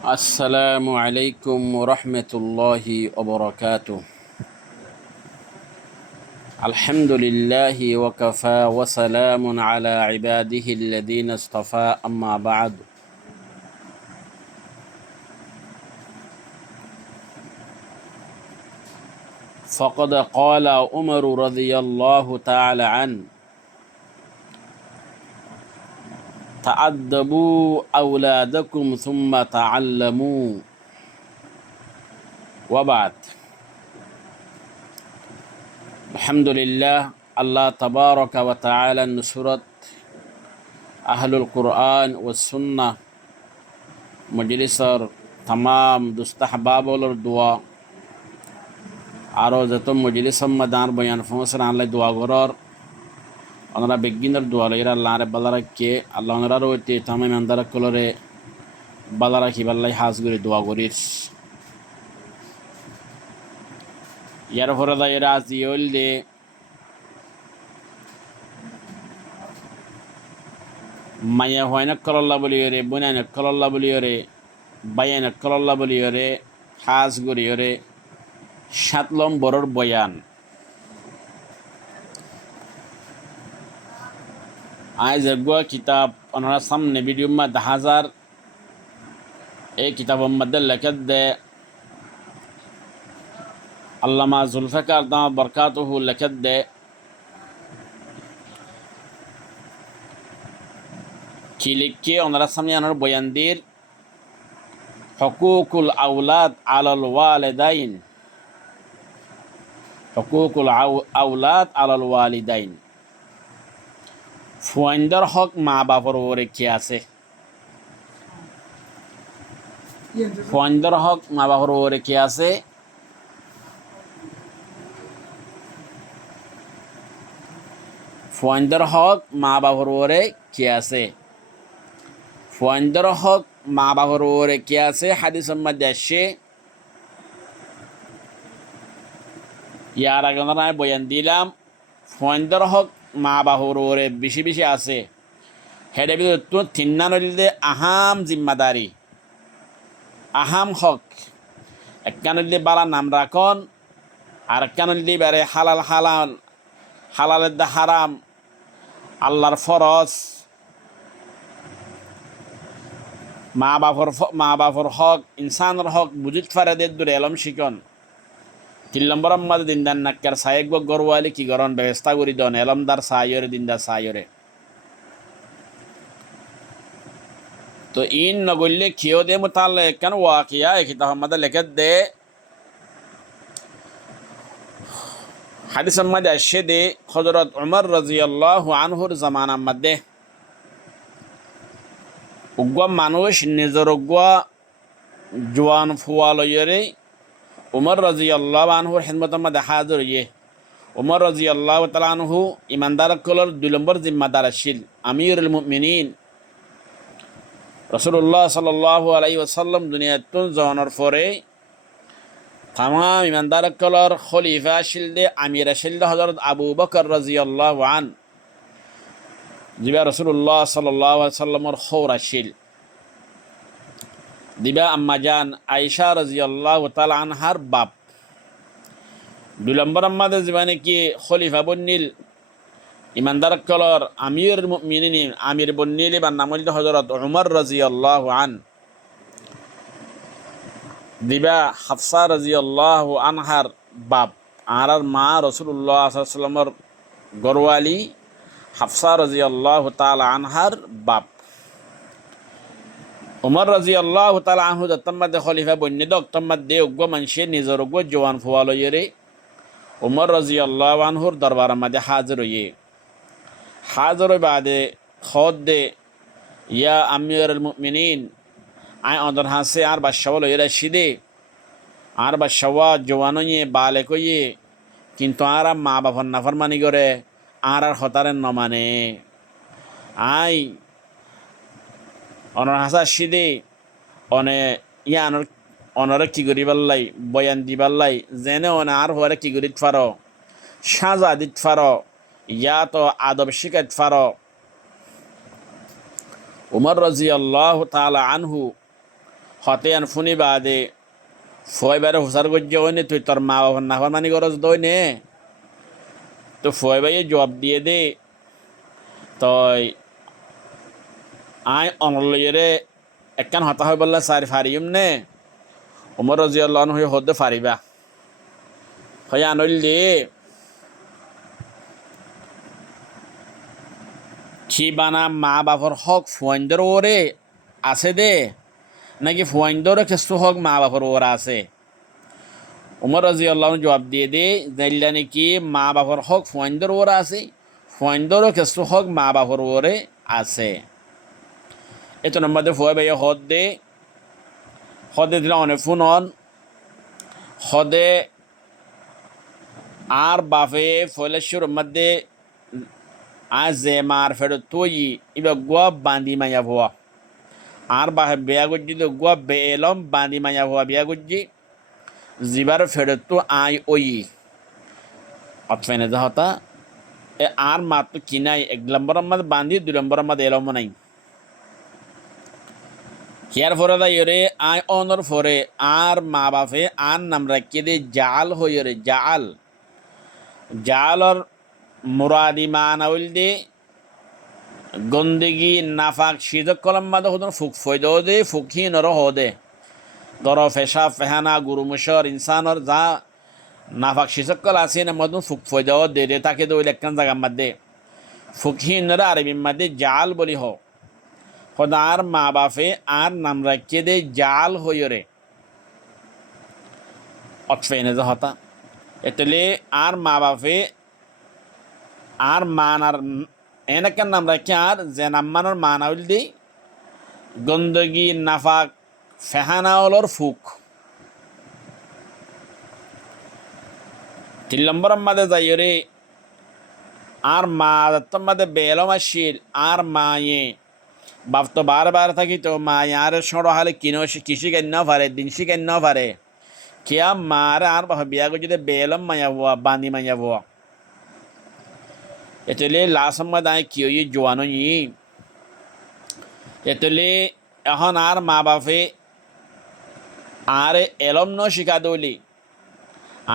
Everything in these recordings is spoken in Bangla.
السلام عليكم ورحمة الله وبركاته. الحمد لله وكفى وسلام على عباده الذين اصطفى أما بعد. فقد قال عمر رضي الله تعالى عنه: تأدبوا أولادكم ثم تعلموا. وبعد. আলহামদুলিল্লাহ, আল্লাহ তাবারক ওয়া তাআলা নুসরত আহলুল কুরআন ও সুন্নাহ মজলিসর तमाम দুস্তাহবাবলর দোয়া আরও যত মজলিসম মাদার বয়ান ফসর আল্লাহ দোয়া গরর ওনারা বেগিনের দোয়া লইরা আল্লাহরে বালা রাখে আল্লাহ ওনারা রইতে তামাম আন্দার কলরে বালা রাখি বাল্লাই হাজ করে দোয়া করিস। ইয়ার পরে দা এরা আজি হইলে মায়া হয় না কল্লা বলি রে বোনা না কল্লা বলি রে বাইয়া না কল্লা বলি রে হাজ করি রে 7 নম্বরের বয়ান। আজ এগুয়া কিতাব ওনারা সামনে ভিডিও মা 10,000 এই কিতাবের মধ্যে লেখা দে আল্লামা জুলফিকার দাম বরকাতুহু লেখা দে কি লিখে ওনারা সামনে ওনার বয়ান দির হুকুকুল আওলাদ আলাল ওয়ালিদাইন, হুকুকুল আওলাদ আলাল ওয়ালিদাইন। ফুয়াইন্দার হক মা বাপর ওরে কি আছে? ফুয়াইন্দার হক মা বাপর ওরে কি আছে? ফুয়াইন্দার হক মা বাপর ওরে কি আছে? ফুয়াইন্দার হক মা বাপর ওরে কি আছে? হাদিসের মধ্যে আসে। ইয়ার আগে আমরা বয়ান দিলাম ফুয়াইন্দার হক মা বাপর ওরে বেশি বেশি আছে। হেডে ভিতরে তো 3 নদীতে আহাম জিম্মাদারি, আহাম হক। একটা নদীতে বালা নাম রাখন, আর একটা নদীতে বারে হালাল হালাল, হালালের দা হারাম, আল্লাহর ফরজ, মা বাপর হক, ইনসানের হক বুঝিত ফারে দে দূরে এলম শিকন। 3 নম্বর আমাদের দিনদার নাক্কার সায়েক গরওয়ালি কি গরণ ব্যবস্থা করি দন এলমদার সায়রে দিনদার সায়রে। তো ইন নগল্লে খেয়েও দে মোতালে কেন ওয়াকিয়া এই কিতাব আমাদের লেখা দে হাদিসের মধ্যে আসে দে হযরত উমর রাদিয়াল্লাহু আনহুর জামানার মধ্যে উগ্র মানুষ নিজের উগ্র জওয়ান ফুয়ালয়রে উমর রাদিয়াল্লাহু আনহুর খিদমতের মধ্যে হাজির হয়ে উমর রাদিয়াল্লাহু তাআলা আনহু ইমানদার কলর 2 নম্বর জিম্মাদার ছিল আমিরুল মুমিনিন। রাসূলুল্লাহ সাল্লাল্লাহু আলাইহি ওয়াসাল্লাম দুনিয়াতুন জওয়ানোর পরে तमाम ईमानदार कलर खलीफा शिल्दे आमिर शिल्दे हजरत अबू बकर रज़ियल्लाहु आन दिबा रसूलुल्लाह सल्लल्लाहु अलैहि वसल्लम खौरा शिल दिबा अम्मा जान आयशा रज़ियल्लाहु ताला अनहार बाप 2 नंबर अम्मा दे जीवाने की खलीफा बन्निल ईमानदार कलर आमिर मुमिनिन आमिर बन्निल बा नामल हजरत उमर रज़ियल्लाहु आन दिबा हफ्सा रज़ियल्लाहु अनहार बाप आर मा रसूलुल्लाह सल्लल्लाहु अलैहि वसल्लमर गरवाली हफ्सा रज़ियल्लाहु ताला अनहार बाप उमर रज़ियल्लाहु ताला अनहु दत्तमद खलीफा बन्ने दक तमद दे उग्ग मनशे निजर उग्ग जवान फवालो येरे उमर रज़ियल्लाहु अनहुर दरबार मदे हाजिर बादे खौद दे या अमीरुल मुमिनीन आय अंदर हासे आर बादशाह लइरा शिदे आर बादशाह जवानो ये बाले को ये किंतु आर मा बापर नाफरमानी करे आर हतारे न माने आय अनर हासा शिदे अने या अनर की गरी बल्लाई बयान दी बल्लाई जेने अने आर होरे की गरी फारो साजा दित फारो या तो आदब शिकत फारो उमर रज़ियल्लाहु ताला अन्हु হতে আন ফুনি বাদে ফয়বারে হুসার গজ্জে হয়নি তুই তোর মা বাবার নাফরমানি গরজ দই নে তো ফয়বাইয়ে জবাব দিয়ে দে তই আয় অনলইরে একখান হতা হয় বললা সারি ফারিম নে উমর রাজিয়াল্লাহু আনহু হতে ফারিবা হয় আনইল দে কি বানা মা বাবার হক ফুয়াইন্দর ওরে আছে দে নাকি ফুয়াইন্দর কিছু হক মা বাবার ওরা আছে উমর রাজিয়াল্লাহু আনহু জবাব দিয়ে দে জাইল্লা নাকি মা বাবার হক ফুয়াইন্দর ওরা আছে ফুয়াইন্দর কিছু হক মা বাবার ওরে আছে এত নম্বর ফুয়া ভাইয়া হদে দিলে অনেক ফুনন হদে আর বাফে ফলেশ্বর মধ্যে আজ যে মার ফেরত তুই এবার গোয়া বান্দি মাইয়া ভুয়া আর বাহে বেয়া গুজি তো গোয়া বে এলম বান্দি মাইয়া ভুয়া বিয়া গুজি জিবার ফেরত তো আই ওই অতফেনে হতা এ আর মাত তো কিনাই 1 নম্বর মধ্যে বান্দি 2 নম্বর মধ্যে এলম নাই হিয়ার ফরে দা ইরে আই অনর ফরে আর মা বাপে আর নাম রাখিয়ে দে জাল হইরে জাল জালর মুরাদি মানাউল দে গন্দেগি নাফাক সিজক কলম মাদে হদন ফুক ফয়দ দে ফুকি নর হদে দর ফেসা ফেহানা গুরু মুশর ইনসানর যা নাফাক সিজক কল আছে না মদন ফুক ফয়দ দে দে তাকে দো লেখান জায়গা মধ্যে ফুকি নর আরবি মধ্যে জাল বলি হ খোদার মা বাপে আর নাম রাখিয়ে দে জাল হইরে অতফেনে হতা এতলে আর মা বাপে আর মানার এনেকের নাম রাখি আর যে নাম্মানোর মানাউল দি গন্দগি নাফাক ফেহানাওলর ফুক 3 নম্বর মাদে যাইরে আর মা মাদে বেলম আসিল আর মায়ে বাপ তো বারবার থাকি তো মা আর সড়ো হালে কিনো কৃষি কেন পারে দিন শিখেন পারে কিয়া মার আর বিয়া করে যদি বেলম মায়া হওয়া বান্দি মায়া হওয়া এতলে লাসমা দায় কি ওই জোয়ানো ই এতলে এখন আর মা বাপে আর এলম ন শিখা দইলি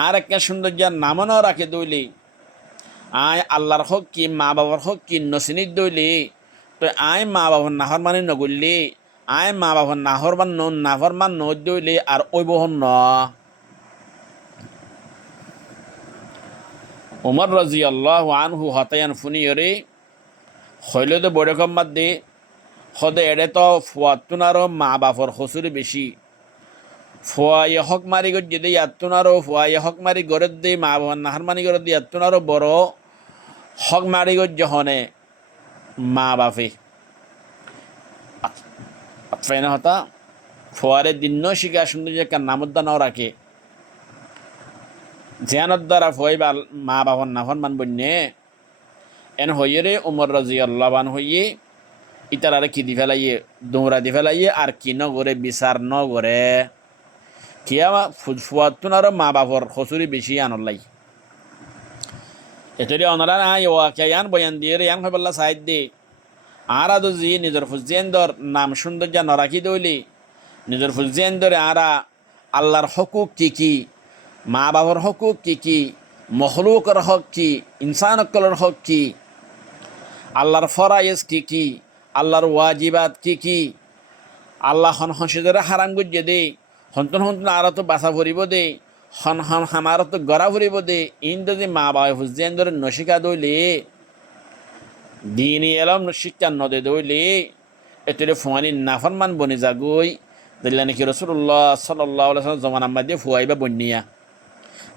আর একটা সৌন্দর্যের নামও ন রাখে দইলি আয় আল্লাহর হক কি মা বাবার হক কি নসিনির দইলি তো আয় মা বাবার নাহর মানে নগরলি আয় মা বাবার নাহর মান নাহর মান ন দইলি আর ওই বহন ন উমর রাজিয়াল্লাহু আনহু হতায়ান ফুনিয়রে হইলে বড় কম মধ্যে হদে এড়ে তো ফুয়াতুনারও মা বাপর হসুরি বেশি ফুয়াই হক মারি গর যদি ইয়াতুনারও ফুয়াই হক মারি গড়ের দিয়ে মা বাবার নাহার মানি গড়ের দিয়ে ইয়াতুনারও বড় হক মারি গর যহনে মা বাপে ফেনে হতা ফুয়ারে দিন শিকা সুন্দর যে নামোদ্দা নাও রাখে ধ্যানের দ্বারা ফুয়াইবা মা বাবার নাফর মান বন্যে এন হইয়ে উমর রাজিয়াল্লাহু আনহু হইয়ে ইতার আর কি দি ফেলাইয়ে দৌড়া দি ফেলাইয়ে আর কি ন করে বিচার ন করে কিয়া ফুয়াতুন আর মা বাবার খসুরি বেশি আনলাই এতরে অনরা নাই ও কেয়ান বয়ান দিয়ে ইয়ান হইবল্লা সাইড দে আর আদো জি নিজের ফুজেন্দর নাম সৌন্দর্য নরাখি দইলি নিজের ফুজেন্দরে আরা আল্লাহর হকুক কি মা বাবার হকুক কি মখলুকের হক কি ইনসানকলের হক কি আল্লাহর ফরাইজ কি আল্লাহর ওয়াজিবাত কি আল্লাহ হন হসিদরে হারাম গুজে দে হন্তন হন্তন আর তো বাসা ভরিব দে হন হন হামার তো গড়া ভরিব দে ইন যদি মা বাবা হুজেন ধরে নশিকা দইলে দিন এলম শিক্ষা নদে দইলে এতরে ফুয়ানি নাফরমান বনে যাগই দিল্লা নাকি রসুল্লাহ সাল্লাল্লাহু আলাইহি ওয়াসাল্লাম জমান আম্মা দিয়ে ফুয়াইবা বন্যিয়া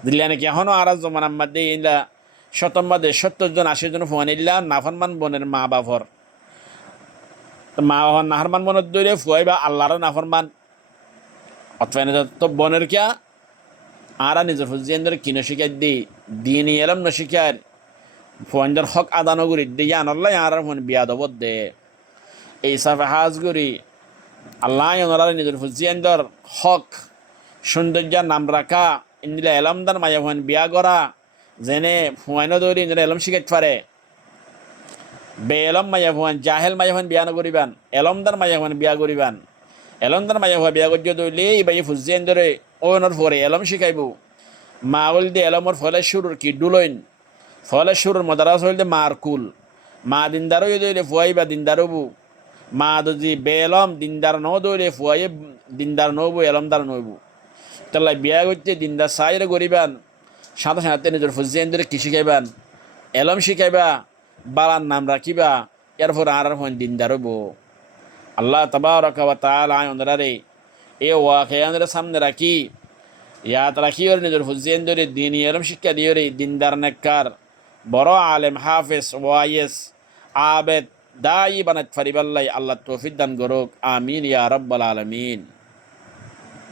দিল্লা নাকি এখনও আর জমান আম্মা দিয়ে ইলা শতম্বাদে 70 জন 80 জন ফুয়ানিল্লা নাফরমান বনের মা বাপর মা বাবার নাফরমান বনের দইলে ফুয়াইবা আল্লাহর নাফরমান অতফাইনে তো বনের কিয়া আর নিজের ফুজিয়ানদের কিনো শিকার দি দিন এলম ন শিকার ফুয়ানদের হক আদানো করি দিয়ে আনল্লাহ আর ফোন বিয়াদব দে এই সাফে হাজ করি আল্লাহ ওনারা নিজের ফুজিয়ানদের হক সৌন্দর্য নাম রাখা ইন্দিলা এলমদার মায়া ফোন বিয়া করা যেনে ফুয়াইনো দৌড়ি ইন্দিরা এলম শিখাইতে পারে বে এলম মায়া ফুয়ান জাহেল মায়া ফোন বিয়া নকরিবান এলমদার মায়া ফোন বিয়া করিবান এলম তার মাঝে হওয়া বিয়া করছে দইলে এই বাই ফুজিয়েন ধরে ওনার পরে এলম শিখাইব মা বল দিয়ে এলমর ফলে শুরুর কি ডুলইন ফলে শুরুর মদারাস হইলে মার কুল মা দিনদারও দইলে ফুয়াইবা দিনদারবু মা যদি বেলম দিনদার ন দইলে ফুয়াইয়ে দিনদার নবু এলমদার নবু তাহলে বিয়া করতে দিনদার সাইরে গরিবান সাথে সাথে নিজের ফুজিয়েন ধরে কি শিখাইবান এলম শিখাইবা বালার নাম রাখিবা এরপর আর দিনদারবু আল্লাহ তাবারাকা ওয়া তাআলা আয়নদারে এ ওয়াকিয়ানদের সামনে রাখি ইয়াদ রাখি ওর নিজের হুজেন ধরে দিন এরম শিক্ষা দিয়ে রে দিনদার নেককার বড় আলেম হাফেজ ওয়াইস আবেদ দায়ী বানাত ফারিবাল্লাই আল্লাহ তৌফিক দান করুক আমিন ইয়া রাব্বাল আলামিন।